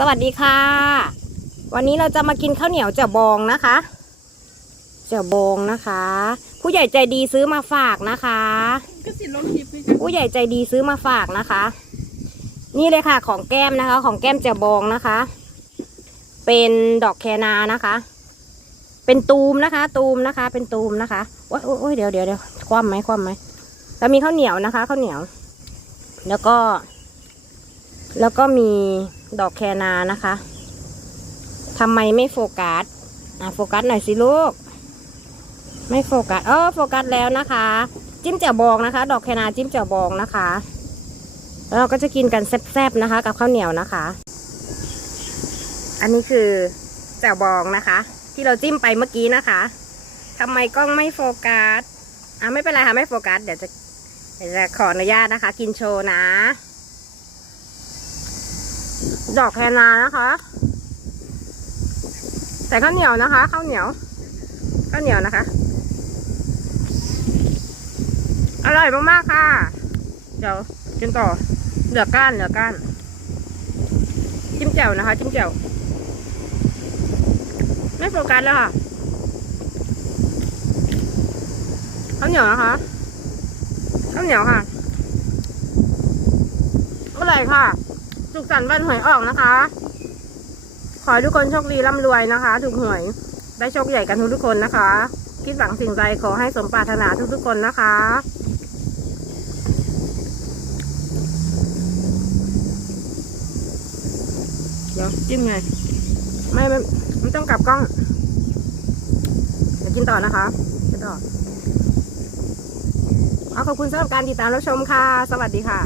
สวัสดีค่ะ วันนี้เราจะมากินข้าวเหนียวเจ่วบองนะคะเจ่วบองนะคะ ผู้ใหญ่ใจดีซื้อมาฝากนะคะ ก็สิลงคลิปให้กันผู้ใหญ่ใจดีซื้อมาฝากนะคะ นี่เลยค่ะของแก้มนะคะ ของแก้มเจ่วบองนะคะ เป็นดอกแคนานะคะ เป็นตูมนะคะ ตูมนะคะ เป็นตูมนะคะโอ้ยโอ๊ยโอ้ยเดี๋ยวเดี๋ยวเดี๋ยวคว่ำไหมคว่ำไหมแล้วมีข้าวเหนียวนะคะข้าวเหนียว แล้วก็ แล้วก็มีดอกแคนานะคะทำไมไม่โฟกัสอะโฟกัสหน่อยสิลูก ไม่โฟกัสเออโฟกัสแล้วนะคะ จิ้มแจ่วบองนะคะ ดอกแคนาจิ้มแจ่วบองนะคะ แล้วเราก็จะกินกันแซ่บๆนะคะ กับข้าวเหนียวนะคะ อันนี้คือแจ่วบองนะคะ ที่เราจิ้มไปเมื่อกี้นะคะทำไมกล้องไม่โฟกัสอะไม่เป็นไรค่ะไม่โฟกัสเดี๋ยวจะเดี๋ยวจะขออนุญาตนะคะ กินโชว์นะ ดอกแคนานะคะ แต่ข้าวเหนียวนะคะข้าวเหนียวข้าวเหนียวนะคะ อร่อยมากๆค่ะ เดี๋ยวกินต่อเหลือก้านเหลือก้าน จิ้มแจ่วนะคะ จิ้มแจ่วไม่โฟกัสแล้วค่ะข้าวเหนียวนะคะข้าวเหนียวค่ะอร่อยค่ะ สุขสันต์วันหวยออกนะคะ ขอให้ทุกคนโชคดีร่ำรวยนะคะ ถูกหวย ได้โชคใหญ่กันทุกๆคนนะคะ คิดหวังสิ่งใดขอให้สมปรารถนาทุกๆคนนะคะเดี๋ยวจิ้มไง ไม่ไม่ไม่ต้องกลับกล้องเดี๋ยวกินต่อนะคะกินต่อเอขอบคุณสำหรับการติดตามรับชมค่ะ สวัสดีค่ะ